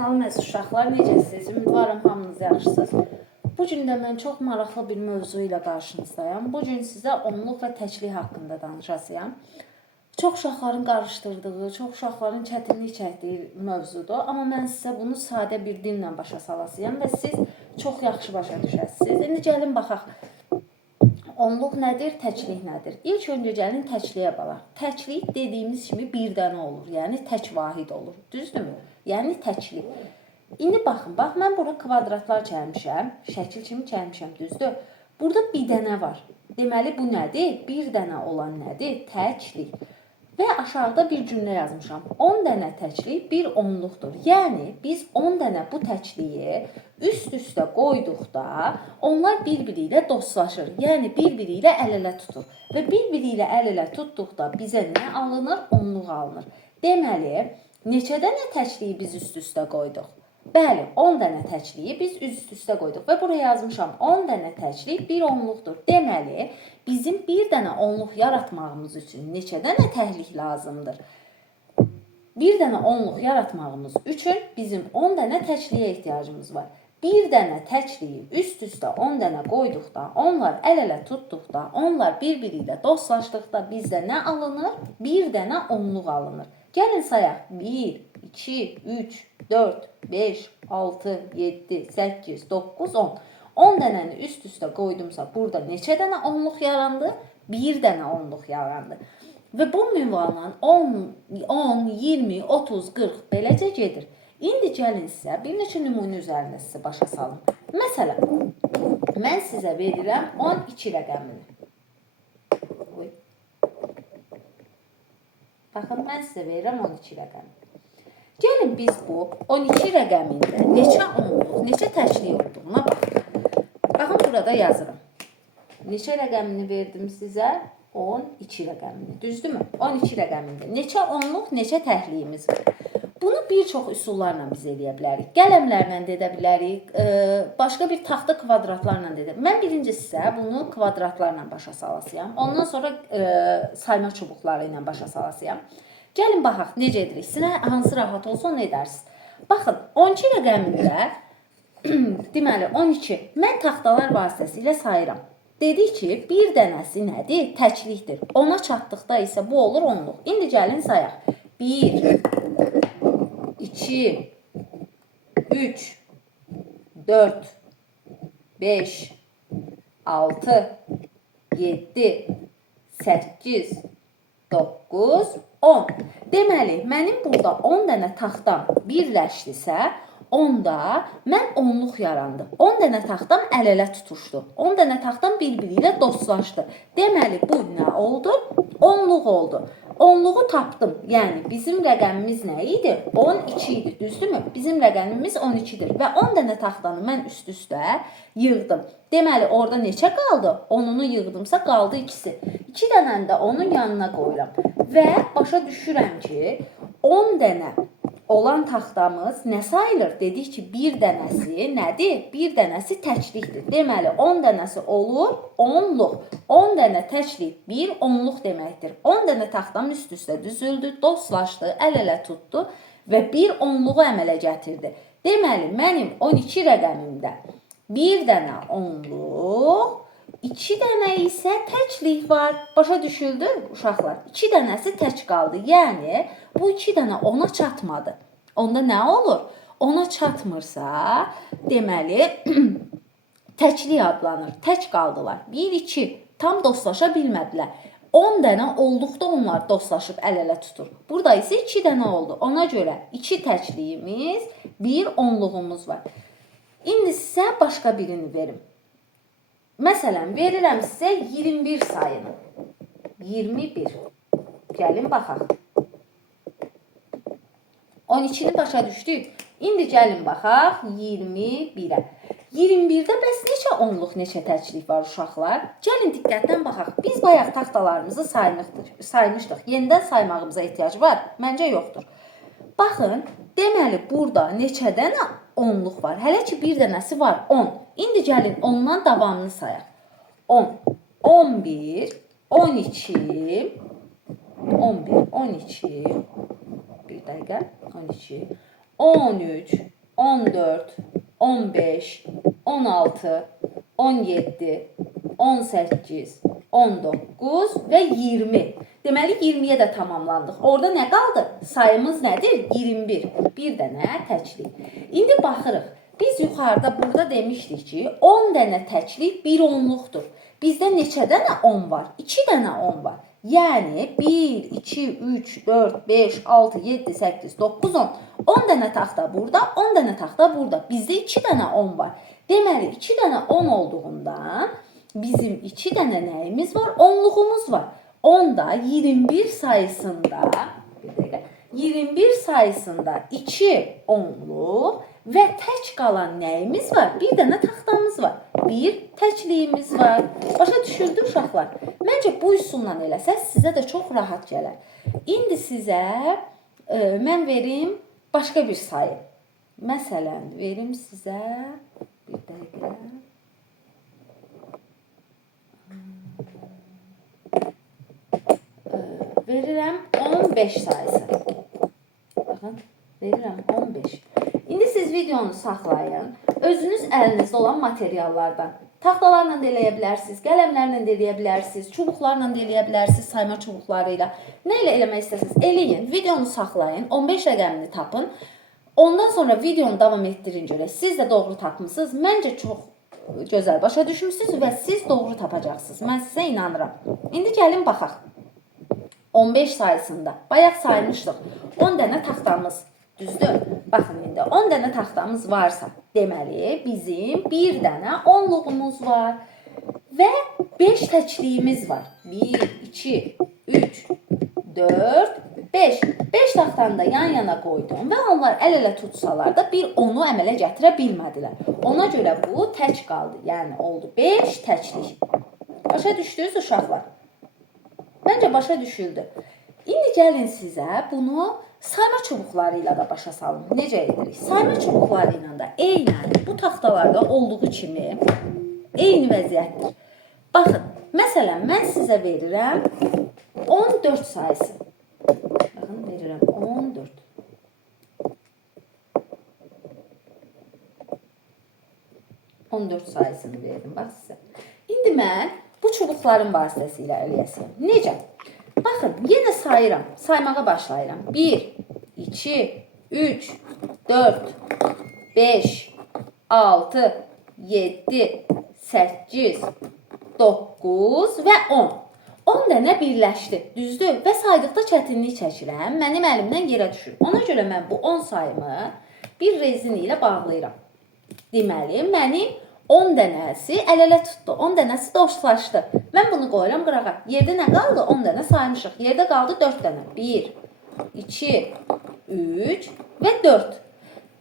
Salam əziz uşaqlar, necəsiniz? Ümidvaram hamınız yaxşısınız. Bu gün də mən çox maraqlı bir mövzu ilə qarşınızdayım. Bu gün sizə onluq və təklik haqqında danışacağam. Çox uşaqların qarışdırdığı, çox uşaqların çətinlik çəkdiyi mövzudur. Amma mən sizə bunu sadə bir dillə başa salasıyam və siz çox yaxşı başa düşəsiniz. İndi gəlin baxaq. Onluq nədir, təklik nədir? İlk öncə gəlin təkliyə baxaq. Təklik dediyimiz kimi bir dənə olur, yəni tək vahid olur. Düzdürmü? Yəni təklik. İndi baxın, bax mən bura kvadratlar çəkmişəm, şəkil kimi çəkmişəm, düzdür? Burada bir dənə var. Deməli bu nədir? Bir dənə olan nədir? Təklik. Və aşağıda bir cümlə yazmışam. 10 dənə təklik bir onluqdur. Yəni biz 10 dənə bu təkliyi üst-üstə qoyduqda onlar bir-biri ilə dostlaşır. Yəni bir-biri ilə əl-ələ tutur. Və bir-biri ilə əl-ələ tutduqda bizə nə alınır? Onluq alınır. Deməli, neçə dənə təkliyi biz üst-üstə qoyduq? Bəli, 10 dənə təkliyi biz üst-üstə qoyduq və buraya yazmışam 10 dənə təklik bir onluqdur. Deməli, bizim bir dənə onluq yaratmağımız üçün neçə dənə təklik lazımdır? Bir dənə onluq yaratmağımız üçün bizim 10 dənə təkliyə ehtiyacımız var. Bir dənə təkliyi üst-üstə 10 dənə qoyduqda, onlar əl-ələ tutduqda, onlar bir-biri ilə dostlaşdıqda bizdə nə alınır? Bir dənə onluq alınır. Gəlin sayaq. 1, 2, 3, 4, 5, 6, 7, 8, 9, 10. 10 dənəni üst-üstə qoydumsa burada neçə dənə onluq yarandı? Bir dənə onluq yarandı. Və bu minvalla 10, 20, 30, 40 beləcə gedir. İndi gəlin sizə bir neçə nümunə üzərində sizə başa salım. Məsələn, mən sizə verirəm 12 rəqəmini. Baxın, mən sizə verirəm 12 rəqəmini. Gəlin biz bu 12 rəqəmində neçə onluq, neçə təklik olduğuna baxın. Baxın, burada yazıram. Neçə rəqəmini verdim sizə? 12 rəqəmini. Düzdürmü? 12 rəqəmində neçə onluq, neçə təkliyimiz var. Bunu bir çox üsullarla biz eləyə bilərik. Qələmlərlə də edə bilərik, başqa bir taxta kvadratlarla da edə bilərik. Mən birinci sizə bunu kvadratlarla başa salasıyam. Ondan sonra sayma çubuqları ilə başa salasıyam. Gəlin baxaq, necə edirik? Sizə hansı rahat olsa onu edərsiniz. Baxın, 12 rəqəmində, deməli 12, mən taxtalar vasitəsilə sayıram. Dedik ki, bir dənəsi nədir? Təklikdir. Ona çatdıqda isə bu olur onluq. İndi gəlin sayaq. 1, 2, 3, 4, 5, 6, 7, 8, 9, 10. Deməli, mənim burada 10 dənə taxtam birləşdisə, onda mən onluq yarandı. 10 dənə taxtam əl-ələ tutuşdu. 10 dənə taxtam bir-biri ilə dostlaşdı. Deməli, bu nə oldu? Onluq oldu. Onluğu tapdım. Yəni, bizim rəqəmimiz nə idi? 12 idi, düzdürmü? Bizim rəqəmimiz 12-dir. Və 10 dənə taxtanı mən üst-üstə yığdım. Deməli, orada neçə qaldı? 10-unu yığdımsa qaldı ikisi. 2 dənəni də onun yanına qoyuram. Və başa düşürəm ki, 10 dənə olan taxtamız nə sayılır? Dedik ki, bir dənəsi nədir? Bir dənəsi təklikdir. Deməli, 10 dənəsi olur onluq. 10 dənə təklik bir onluq deməkdir. 10 dənə taxtam üst-üstə düzüldü, dostlaşdı, əl-ələ tutdu və bir onluğu əmələ gətirdi. Deməli, mənim 12 rəqəmimdə bir dənə onluq, 2 dənə isə təklik var. Başa düşüldü uşaqlar? 2 dənəsi tək qaldı. Yəni, bu 2 dənə ona çatmadı. Onda nə olur? Ona çatmırsa, deməli, təklik adlanır. Tək qaldılar. 1, 2, tam dostlaşa bilmədilər. 10 dənə olduqda onlar dostlaşıb əl-ələ tutur. Burada isə 2 dənə oldu. Ona görə 2 təkliyimiz, bir onluğumuz var. İndi sizə başqa birini verim. Məsələn, verirəm sizə 21 sayını. 21. Gəlin baxaq. 12-ni başa düşdük. İndi gəlin baxaq 21-ə. 21-də bəs neçə onluq, neçə təklik var uşaqlar? Gəlin diqqətdən baxaq. Biz bayaq taxtalarımızı saymışdıq. Yenidən saymağımıza ehtiyac var? Məncə yoxdur. Baxın, deməli burada neçə dənə onluq var? Hələ ki bir dənəsi var 10. İndi gəlin ondan davamını sayaq. 10, 11, 12, 11, 12, bir dəqiqə, 12, 13, 14, 15, 16, 17, 18, 19 və 20. Deməli 20-yə də tamamlandıq. Orada nə qaldı? Sayımız nədir? 21. Bir dənə təklik. İndi baxırıq. Biz yuxarıda burada demişdik ki, 10 dənə təklik bir onluqdur. Bizdə neçə dənə 10 var? 2 dənə 10 var. Yəni 1, 2, 3, 4, 5, 6, 7, 8, 9, 10. 10 dənə taxta burada, 10 dənə taxta burada. Bizdə 2 dənə 10 var. Deməli 2 dənə 10 olduğundan bizim 2 dənə nəyimiz var? Onluğumuz var. 10 da 21 sayısında, bir dəqiqə, 21 sayısında 2 onluq və tək qalan nəyimiz var? Bir dənə taxtamız var. Bir təkliyimiz var. Başa düşüldü uşaqlar? Məncə bu üsulla eləsəz sizə də çox rahat gələr. İndi sizə mən verim başqa bir sayı. Məsələn, verim sizə bir dəqiqə. Verirəm 15 sayısı. Baxın, verirəm 15. İndi siz videonu saxlayın. Özünüz əlinizdə olan materiallardan. Taxtalarla da eləyə bilərsiniz, qələmlərlə də eləyə bilərsiniz, çubuqlarla da eləyə bilərsiniz, sayma çubuqları ilə. Nə ilə eləmək istəsiniz? Eləyin, videonu saxlayın, 15 rəqəmini tapın. Ondan sonra videonu davam etdirin görə siz də doğru tapmısınız. Məncə çox gözəl başa düşmüsünüz və siz doğru tapacaqsınız. Mən sizə inanıram. İndi gəlin baxaq. 15 sayısında bayaq saymışdıq. 10 dənə taxtamız, düzdür? Baxın indi 10 dənə taxtamız varsa, deməli bizim bir dənə onluğumuz var və 5 təkliyimiz var. 1, 2, 3, 4, 5. 5 taxtanı da yan-yana qoydum və onlar əl-ələ tutsalar da bir onu əmələ gətirə bilmədilər. Ona görə bu tək qaldı. Yəni oldu 5 təklik. Başa düşdünüz uşaqlar? Məncə başa düşüldü. İndi gəlin sizə bunu sayma çubuqları ilə də başa salın. Necə edirik? Sayma çubuqları ilə də eynən bu taxtalarda olduğu kimi eyni vəziyyətdir. Baxın, məsələn, mən sizə verirəm 14 sayısı. Baxın, verirəm 14. sayısını verdim, bax sizə. İndi mən bu çubuqların vasitəsilə eləyəsiyəm. Necə? Baxın, yenə sayıram. Saymağa başlayıram. 1, 2, 3, 4, 5, 6, 7, 8, 9 və 10. 10 dənə birləşdi, düzdür? Və saydıqda çətinlik çəkirəm. Mənim əlimdən yerə düşür. Ona görə mən bu 10 sayımı bir rezin ilə bağlayıram. Deməli, mənim 10 dənəsi əl-ələ tutdu, 10 dənəsi dostlaşdı. Mən bunu qoyuram qırağa. Yerdə nə qaldı? 10 dənə saymışıq. Yerdə qaldı 4 dənə. 1, 2, 3 və 4.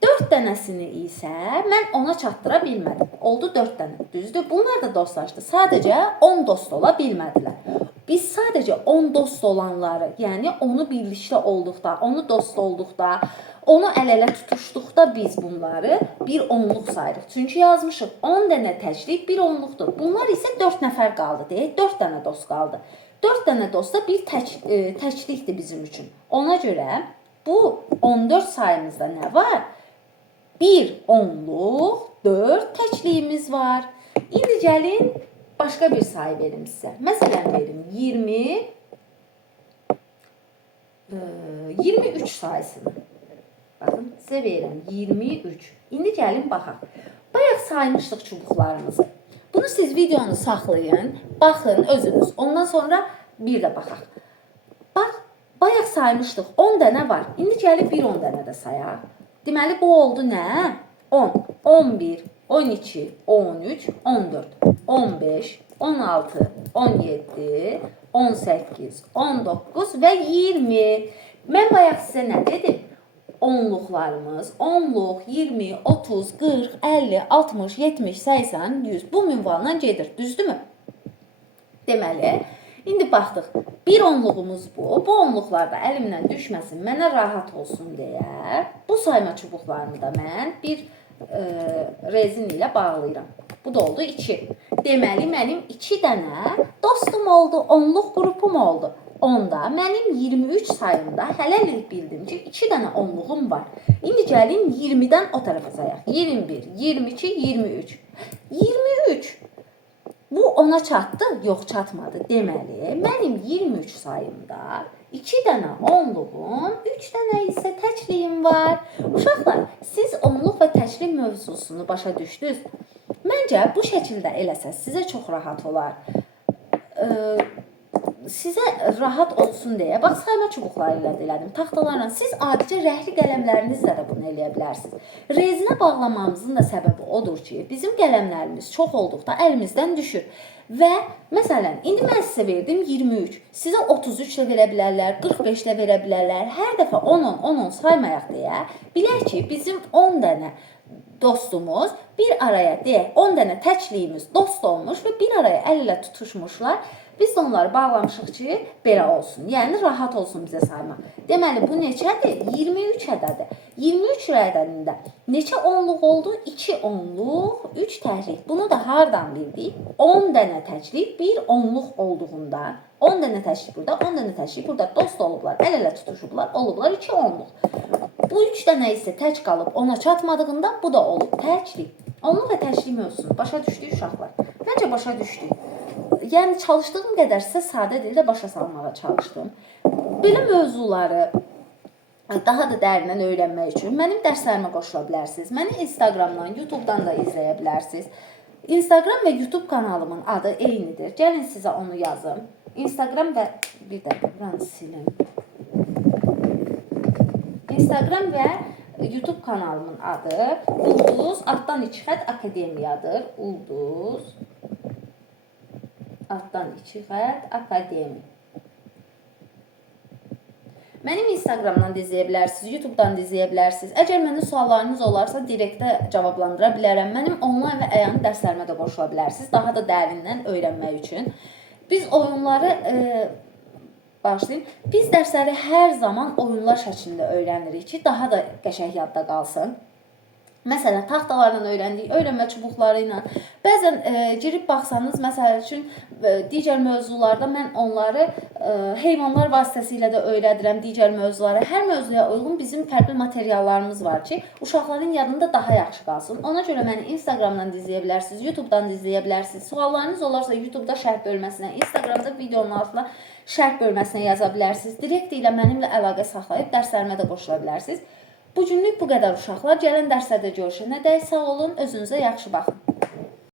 4 dənəsini isə mən ona çatdıra bilmədim. Oldu 4 dənə. Düzdür? Bunlar da dostlaşdı. Sadəcə 10 dost ola bilmədilər. Biz sadəcə 10 dost olanları, yəni onu birlikdə olduqda, onu dost olduqda, onu əl-ələ tutuşduqda biz bunları bir onluq sayırıq. Çünki yazmışıq 10 dənə təklik bir onluqdur. Bunlar isə 4 nəfər qaldı deyək, 4 dənə dost qaldı. 4 dənə dost da bir təklikdir bizim üçün. Ona görə bu 14 sayımızda nə var? Bir onluq, 4 təkliyimiz var. İndi gəlin başqa bir sayı verim sizə. Məsələn verim 23 sayısını. Baxın, sizə verirəm 23. İndi gəlin baxaq. Bayaq saymışdıq çubuqlarımızı. Bunu siz videonu saxlayın, baxın özünüz. Ondan sonra bir də baxaq. Bax, bayaq saymışdıq 10 dənə var. İndi gəlib bir 10 dənə də sayaq. Deməli, bu oldu nə? 10, 11, 12, 13, 14, 15, 16, 17, 18, 19 və 20. Mən bayaq sizə nə dedim? Onluqlarımız, 10luq, 20, 30, 40, 50, 60, 70, 80, 100 bu minvalla gedir, düzdürmü? Deməli, indi baxdıq, bir onluğumuz bu. Bu onluqlarda əlimdən düşməsin, mənə rahat olsun deyə bu sayma çubuqlarını da mən bir rezin ilə bağlayıram. Bu da oldu 2. Deməli, mənim 2 dənə dostum oldu, onluq qrupum oldu. 10-da, mənim 23 sayımda hələlik bildim ki, 2 dənə onluğum var. İndi gəlin 20-dən o tərəfə sayaq. 21, 22, 23. 23. Bu 10-a çatdı? Yox, çatmadı. Deməli, mənim 23 sayımda 2 dənə onluğum, 3 dənə isə təcliyim var. Uşaqlar, siz onluq və təcli mövzusunu başa düşdünüz. Məncə, bu şəkildə eləsəz sizə çox rahat olar. Sizə rahat olsun deyə, bax, sayma çubuqları ilə də elədim, taxtalarla. Siz adicə rəhli qələmlərinizlə də bunu eləyə bilərsiniz. Rezinə bağlamamızın da səbəbi odur ki, bizim qələmlərimiz çox olduqda əlimizdən düşür. Və, məsələn, indi mən sizə verdim 23, sizə 33 də verə bilərlər, 45 də verə bilərlər. Hər dəfə 10-10 saymayaq deyə, bilək ki, bizim 10 dənə dostumuz bir araya deyək, 10 dənə təcliyimiz dost olmuş və bir araya əl ilə tutuşmuşlar. Biz də onları bağlamışıq ki, belə olsun. Yəni, rahat olsun bizə saymaq. Deməli, bu neçədir? 23 ədədir. 23 ədədində neçə onluq oldu? 2 onluq, 3 təhrik. Bunu da hardan bildik? 10 dənə təclik, 1 onluq olduğundan. 10 dənə təclik burada, 10 dənə təclik burada. Dost olublar, əl-ələ tutuşublar, olublar 2 onluq. Bu 3 dənə isə tək qalıb 10-a çatmadığından bu da olub təclik. Onluq və təclik mövzusunu başa düşdük uşaqlar. Məncə başa düşdük. Yəni, çalışdığım qədər sizə sadə dildə başa salmağa çalışdım. Belə mövzuları daha da dərindən öyrənmək üçün mənim dərslərimə qoşula bilərsiniz. Məni Instagramdan, YouTube'dan da izləyə bilərsiniz. Instagram və YouTube kanalımın adı eynidir. Gəlin sizə onu yazım. Instagram və bir dəqiqə buranı silim. Instagram və YouTube kanalımın adı Ulduz altdan iki xət Akademiyadır. Ulduz altdan iki xət Akademi. Mənim Instagramdan da izləyə bilərsiniz, YouTube'dan da izləyə bilərsiniz. Əgər mənim suallarınız olarsa, direktdə cavablandıra bilərəm. Mənim onlayn və əyani dərslərimə də qoşula bilərsiniz, daha da dərindən öyrənmək üçün. Biz oyunları başlayayım. Biz dərsləri hər zaman oyunlar şəklində öyrənirik ki, daha da qəşəng yadda qalsın. Məsələn, taxtalarla öyrəndik, öyrənmə çubuqları ilə. Bəzən girib baxsanız, məsəl üçün, digər mövzularda mən onları heyvanlar vasitəsilə də öyrədirəm, digər mövzuları. Hər mövzuya uyğun bizim fərqli materiallarımız var ki, uşaqların yadında daha yaxşı qalsın. Ona görə məni Instagramdan da izləyə bilərsiniz, YouTube'dan da izləyə bilərsiniz. Suallarınız olarsa YouTube'da şərh bölməsinə, Instagramda videonun altına şərh bölməsinə yaza bilərsiniz. Direkt ilə mənimlə əlaqə saxlayıb dərslərimə də qoşula bilərsiniz. Bu günlük bu qədər uşaqlar. Gələn dərslərdə görüşənədək sağ olun, özünüzə yaxşı baxın.